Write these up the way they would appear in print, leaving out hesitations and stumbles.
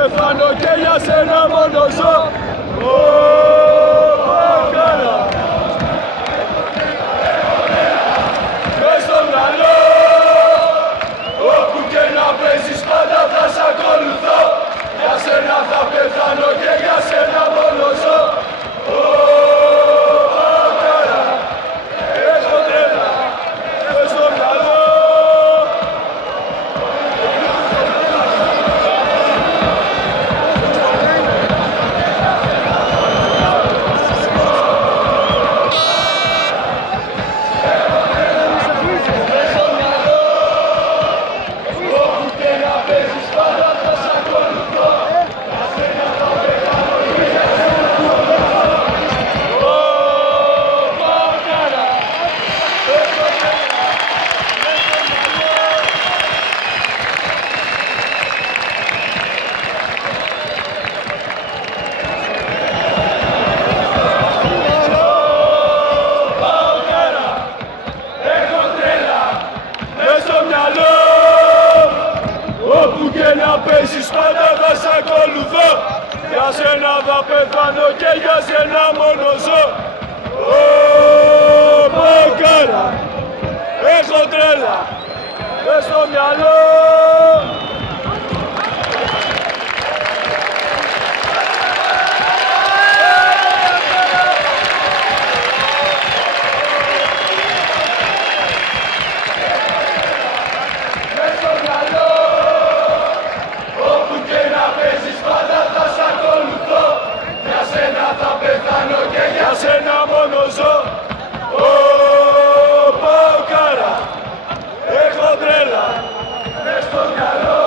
πεθάνω και για σένα μόνο ζω. Κάρα. Μες στο μυαλό, όπου και να παίζεις πάντα θα σ' ακολουθώ. Για σένα θα πεθάνω και για σένα μόνο ζω. Κάρα. Έχω τρέλα, μες στο μυαλό. Όπου και να πέσεις πάντα θα σ' ακολουθώ. Για σένα θα πεθάνω και για σένα μόνο ζω. Κάρα. Έχω τρέλα, μες στο μυαλό. Για σένα μόνο ζω. Κάρα. Έχω τρέλα, μες στο μυαλό.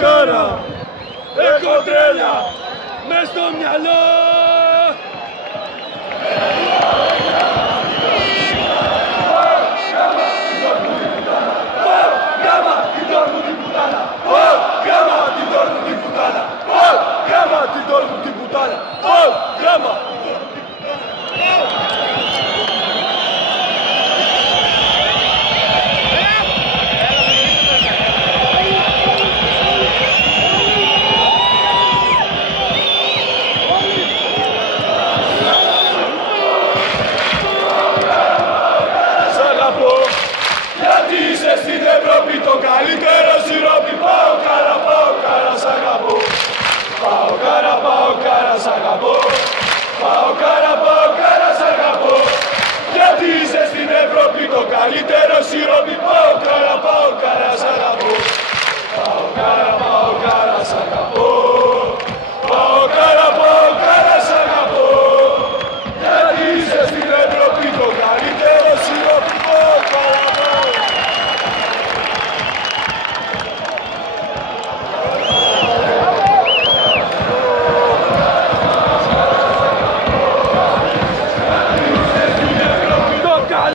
Κάρα. Έχω τρέλα, μες στο μυαλό. Γάμα την τόρμου την πουτάνα. Γάμα την τόρμου την πουτάνα. Γάμα την τόρμου την πουτάνα. Γάμα.